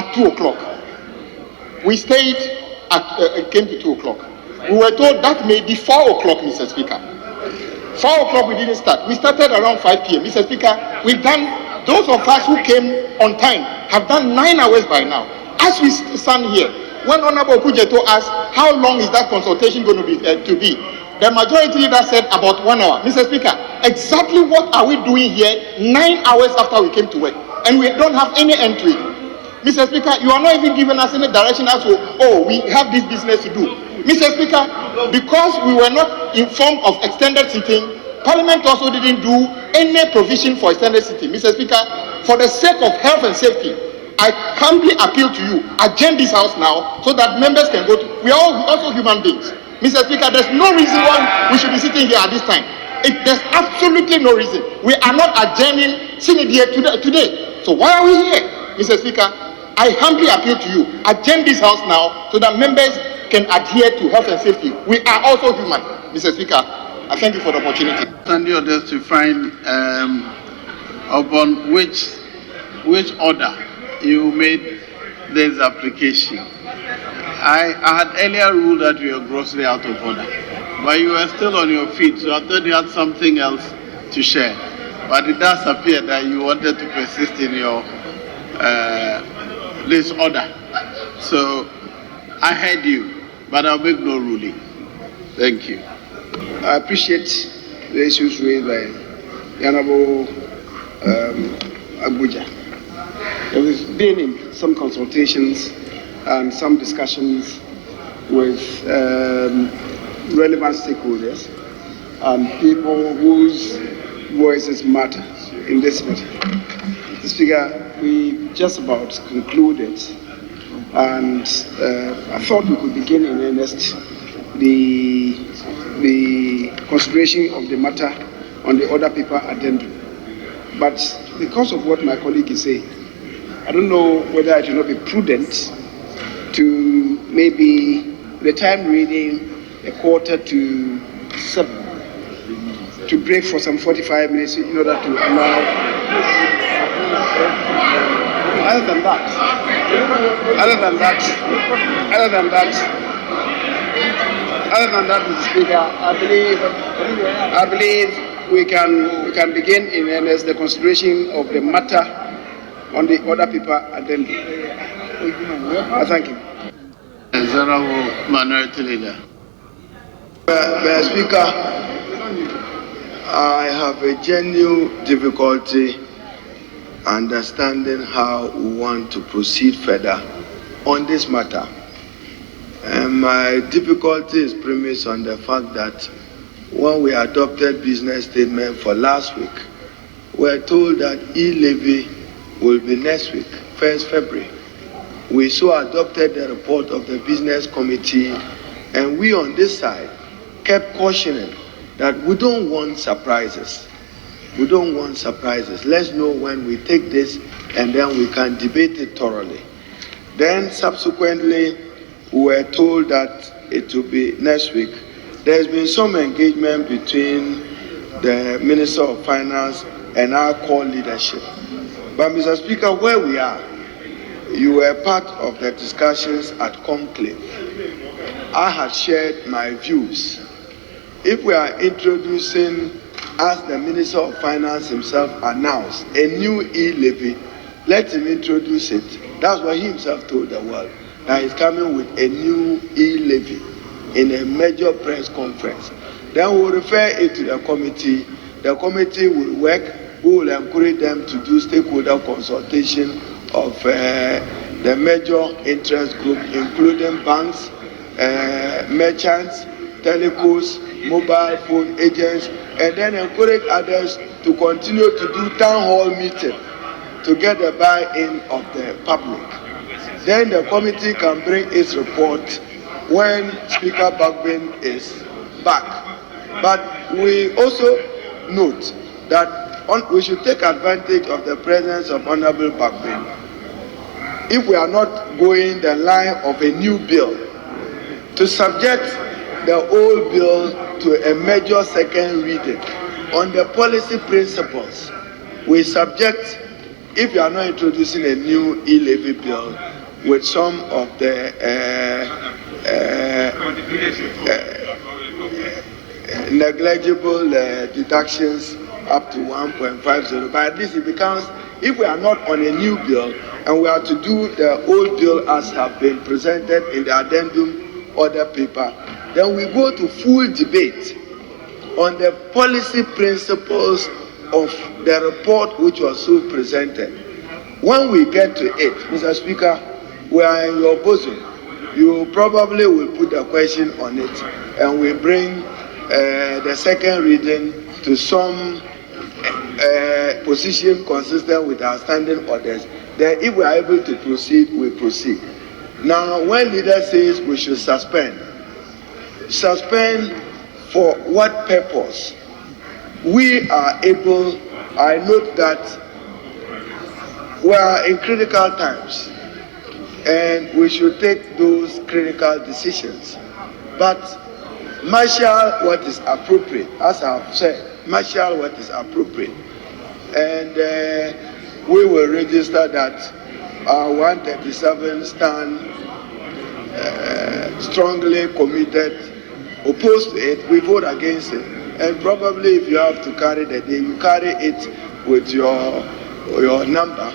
at 2 o'clock. We stayed it came to 2 o'clock. We were told that may be 4 o'clock, Mr. Speaker. 4 o'clock we didn't start. We started around 5 p.m. Mr. Speaker, we've done, those of us who came on time have done 9 hours by now. As we stand here, when Honorable Kujeto asked how long is that consultation going to be, the majority leader said about 1 hour. Mr. Speaker, exactly what are we doing here 9 hours after we came to work? And we don't have any end to it. Mr. Speaker, you are not even giving us any direction as to, oh, we have this business to do. Mr. Speaker, because we were not informed of extended sitting, Parliament also didn't do any provision for extended sitting. Mr. Speaker, for the sake of health and safety, I humbly appeal to you, adjourn this house now so that members can go to, we are all also human beings. Mr. Speaker, there's no reason why we should be sitting here at this time. There's absolutely no reason. We are not adjourning Synod today. So why are we here? Mr. Speaker, I humbly appeal to you, adjourn this house now so that members can adhere to health and safety. We are also human. Mr. Speaker, I thank you for the opportunity. And the others to find upon which order you made this application. I had earlier ruled that you were grossly out of order, but you were still on your feet, so I thought you had something else to share. But it does appear that you wanted to persist in your this order. So I heard you, but I'll make no ruling. Thank you. I appreciate the issues raised by the Honorable Abuja. There has been some consultations and some discussions with relevant stakeholders and people whose voices matter in this matter. Mr. Speaker, we just about concluded, and I thought we could begin in earnest the consideration of the matter on the other paper addendum. But because of what my colleague is saying, I don't know whether it will not be prudent to maybe the time reading 6:45 to break for some 45 minutes in order to allow. Other than that, Mr. Speaker, I believe we can begin in earnest the consideration of the matter on the other paper addendum. I thank you. Honorable Minority Leader. Mr. Speaker, I have a genuine difficulty understanding how we want to proceed further on this matter. And my difficulty is premised on the fact that when we adopted business statement for last week, we were told that E-levy will be next week, 1st February. We so adopted the report of the business committee, and we on this side kept cautioning that we don't want surprises. We don't want surprises. Let's know when we take this, and then we can debate it thoroughly. Then subsequently, we were told that it will be next week. There's been some engagement between the Minister of Finance and our core leadership. But Mr. Speaker, where we are, you were part of the discussions at conclave. I had shared my views. If we are introducing, as the Minister of Finance himself announced, a new E-levy, let him introduce it. That's what he himself told the world, that he's coming with a new E-levy in a major press conference. Then we'll refer it to the committee. The committee will work. We will encourage them to do stakeholder consultation of the major interest group, including banks, merchants, telecos, mobile phone agents, and then encourage others to continue to do town hall meeting to get the buy-in of the public. Then the committee can bring its report when Speaker Bagbin is back. But we also note that we should take advantage of the presence of Honorable Bagbin. If we are not going the line of a new bill, to subject the old bill to a major second reading on the policy principles, we subject, if you are not introducing a new E-levy bill, with some of the negligible deductions up to 1.50. But at least it becomes, if we are not on a new bill and we are to do the old bill as have been presented in the addendum order paper, then we go to full debate on the policy principles of the report which was so presented. When we get to it, Mr. Speaker, we are in your bosom. You probably will put a question on it, and we bring the second reading to some position consistent with our standing orders. Then if we are able to proceed, we proceed. Now, when leader says we should suspend for what purpose? We are able, I note that we are in critical times and we should take those critical decisions. But marshal what is appropriate, as I have said, marshal what is appropriate. And we will register that our 137 stand strongly committed, opposed to it, we vote against it. And probably if you have to carry the day, you carry it with your number,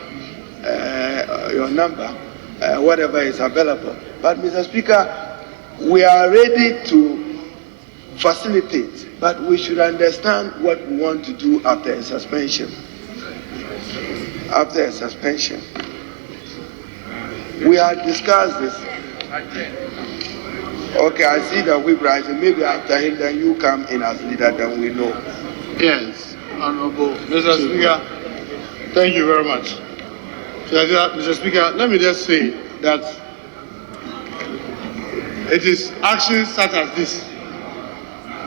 whatever is available. But Mr. Speaker, we are ready to facilitate, but we should understand what we want to do after a suspension. After a suspension, we have discussed this. Okay, I see that we're rising. Maybe after him, then you come in as leader, then we know. Yes, Honorable Mr. Speaker, thank you very much. Mr. Speaker, let me just say that it is actions such as this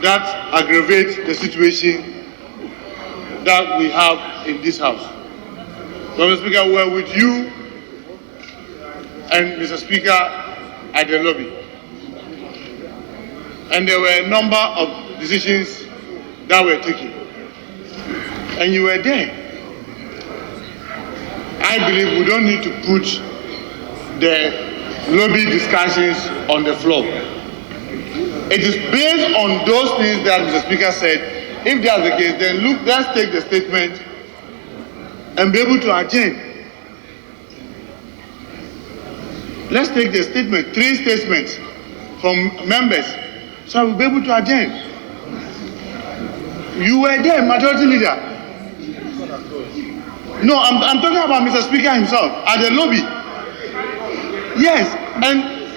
that aggravate the situation that we have in this house. So, Mr. Speaker, we were with you and Mr. Speaker at the lobby. And there were a number of decisions that were taken. And you were there. I believe we don't need to put the lobby discussions on the floor. It is based on those things that Mr. Speaker said. If that's the case, then look, let's take the statement and be able to adjourn. Let's take the statement, 3 statements from members, so we'll be able to adjourn. You were there, majority leader. No, I'm talking about Mr. Speaker himself at the lobby. Yes,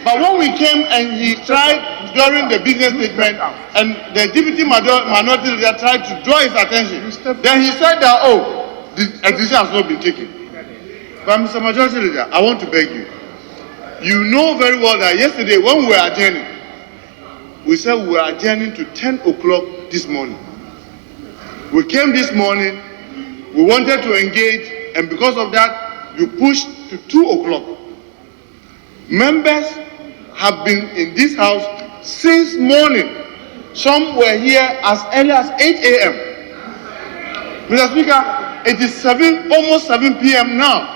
but when we came and he tried during the business statement, and the deputy minority leader tried to draw his attention, then he said that, the decision has not been taken. But Mr. Majority Leader, I want to beg you. You know very well that yesterday when we were adjourning, we said we were adjourning to 10 o'clock this morning. We came this morning, we wanted to engage, and because of that, you pushed to 2 o'clock. Members have been in this house since morning. Some were here as early as 8 a.m. Mr. Speaker, it is almost 7 p.m. now.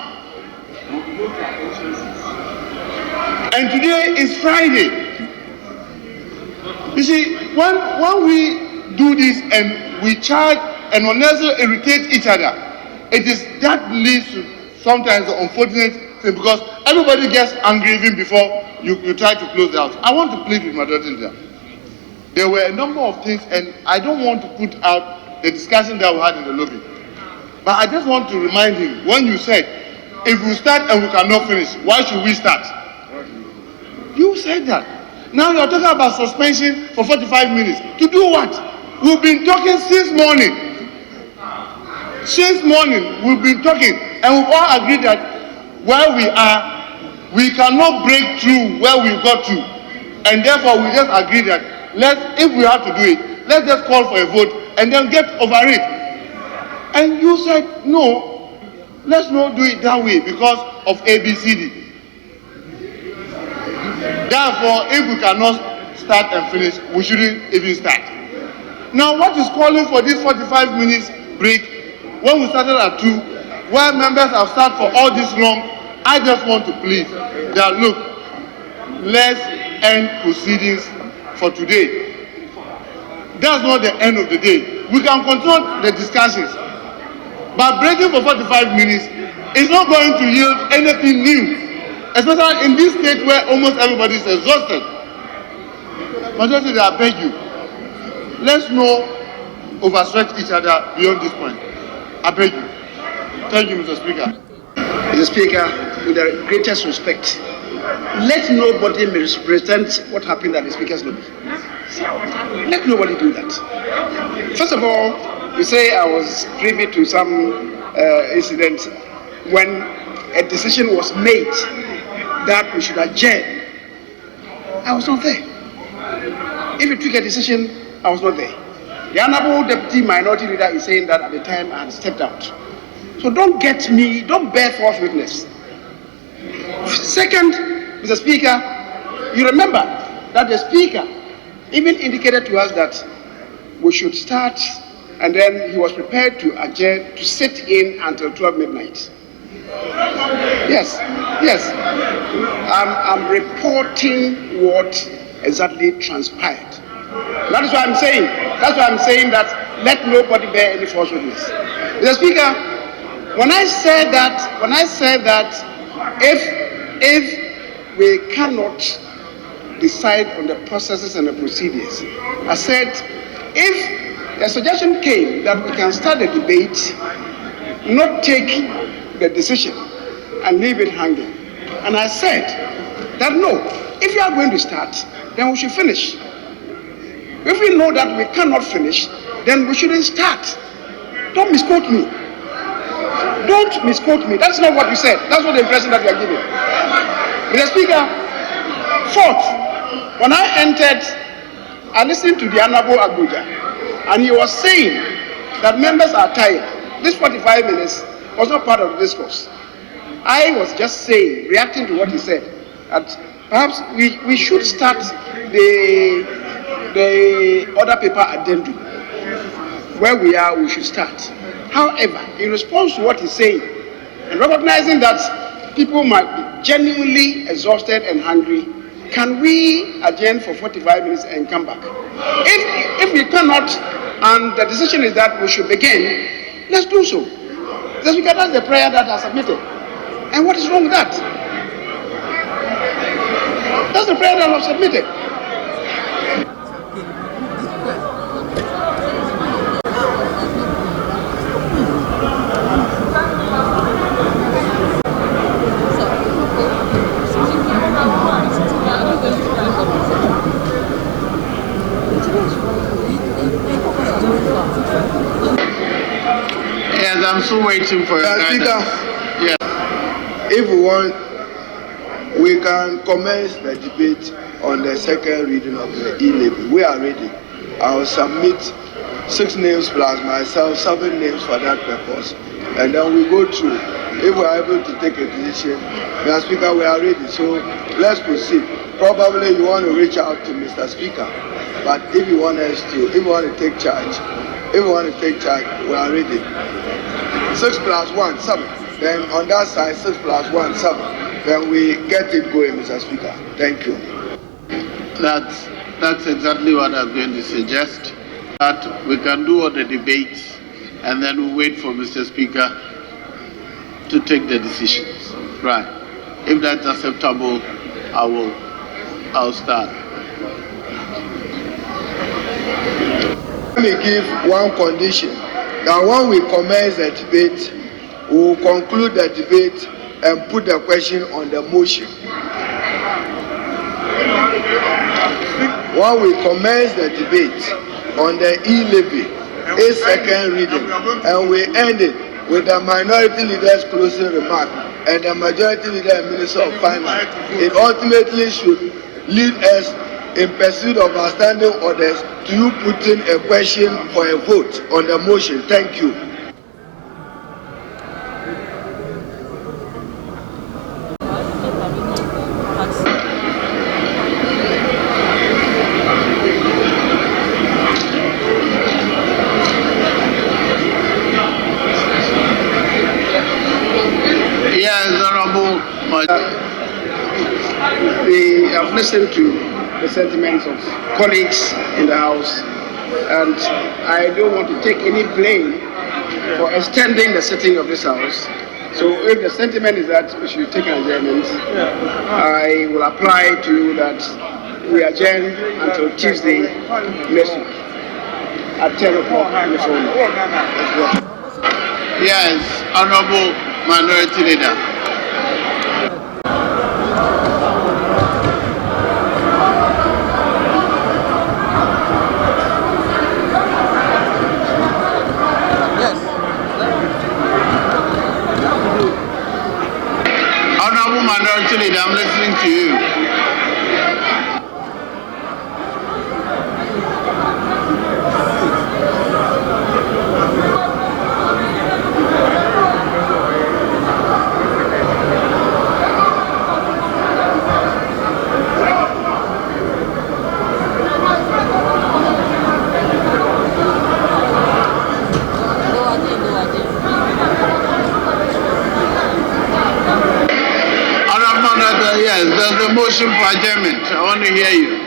And today is Friday. You see, when we do this and we charge and unnecessarily irritate each other, that leads to sometimes the unfortunate thing, because everybody gets angry even before you try to close the house. I want to plead with my daughter leader. There were a number of things, and I don't want to put out the discussion that we had in the lobby. But I just want to remind him, when you said, if we start and we cannot finish, why should we start? You said that. Now you're talking about suspension for 45 minutes. To do what? We've been talking since morning. Since morning, we've been talking, and we've all agreed that where we are, we cannot break through where we got to. And therefore, we just agreed that if we have to do it, let's just call for a vote and then get over it. And you said, no, let's not do it that way because of ABCD. Therefore, if we cannot start and finish, we shouldn't even start. Now, what is calling for this 45 minutes break when we started at 2, where members have sat for all this long, I just want to plead that, look, let's end proceedings for today. That's not the end of the day. We can continue the discussions, but breaking for 45 minutes is not going to yield anything new, especially in this state where almost everybody is exhausted. Majority, I beg you, let's not overstretch each other beyond this point. I beg you. Thank you, Mr. Speaker. Mr. Speaker, with the greatest respect, let nobody misrepresent what happened at the Speaker's lobby. Let nobody do that. First of all, you say I was privy to some incident when a decision was made that we should adjourn. I was not there. If you took a decision, I was not there. The Honorable Deputy Minority Leader is saying that at the time I had stepped out. So don't bear false witness. Second, Mr. Speaker, you remember that the Speaker even indicated to us that we should start, and then he was prepared to adjourn, to sit in until 12 midnight. Yes. I'm reporting what exactly transpired. That is why I'm saying that let nobody bear any false witness. Mr. Speaker, when I said that if we cannot decide on the processes and the procedures, I said if a suggestion came that we can start the debate, not take the decision and leave it hanging, and I said that no, if you are going to start, then we should finish. If we know that we cannot finish, then we shouldn't start. Don't misquote me. Don't misquote me. That's not what you said. That's not the impression that you are giving. Mr. Speaker, fourth, when I entered, I listened to the Honorable Abuja, and he was saying that members are tired. This 45 minutes was not part of the discourse. I was just saying, reacting to what he said, that perhaps we should start the other paper addendum. Where we are, we should start. However, in response to what he's saying, and recognizing that people might be genuinely exhausted and hungry, can we adjourn for 45 minutes and come back? If we cannot, and the decision is that we should begin, let's do so. That's the prayer that I submitted. And what is wrong with that? That's the prayer that I submitted. Yes, I'm still waiting for your Speaker, yeah. if we want, we can commence the debate on the second reading of the E-levy. We are ready. I will submit 6 names plus myself, 7 names for that purpose, and then we go through. If we are able to take a decision, Mr. Speaker, we are ready. So let's proceed. Probably you want to reach out to Mr. Speaker, but if you want to take charge, we are ready. 6 plus 1, 7. Then on that side, 6 plus 1, 7. Then we get it going, Mr. Speaker. Thank you. That's exactly what I was going to suggest. That we can do all the debates, and then we wait for Mr. Speaker to take the decisions. Right. If that's acceptable, I'll start. Let me give one condition. That when we commence the debate, we will conclude the debate and put the question on the motion. When we commence the debate on the E-levy, a second reading, and we end it with the minority leader's closing remark and the majority leader and Minister of Finance, it ultimately should lead us in pursuit of our standing orders to you putting a question for a vote on the motion. Thank you. Yes, Honorable listened to the sentiments of colleagues in the House, and I don't want to take any blame for extending the sitting of this House. So if the sentiment is that we should take an adjournment, I will apply to you that we adjourn until Tuesday next week at 10 o'clock in the phone. Yes, Honorable Minority Leader. Honorable Minority Leader, I'm listening to you. Yes, there's a motion for adjournment. I want to hear you.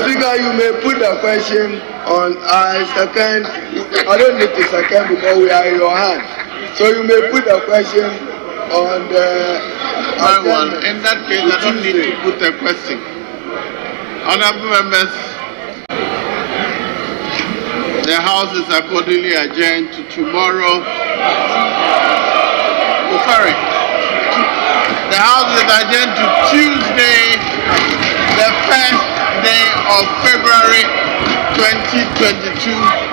Speaker, you may put the question on second. I don't need to second because we are in your hand. So you may put the question on the. Very well. In that case, I don't need to put a question. Honorable members, the House is accordingly adjourned to tomorrow. Oh, sorry. The House is adjourned to Tuesday, the 1st day of February 2022.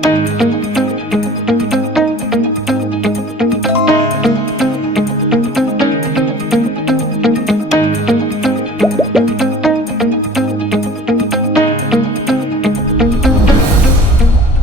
Thank you.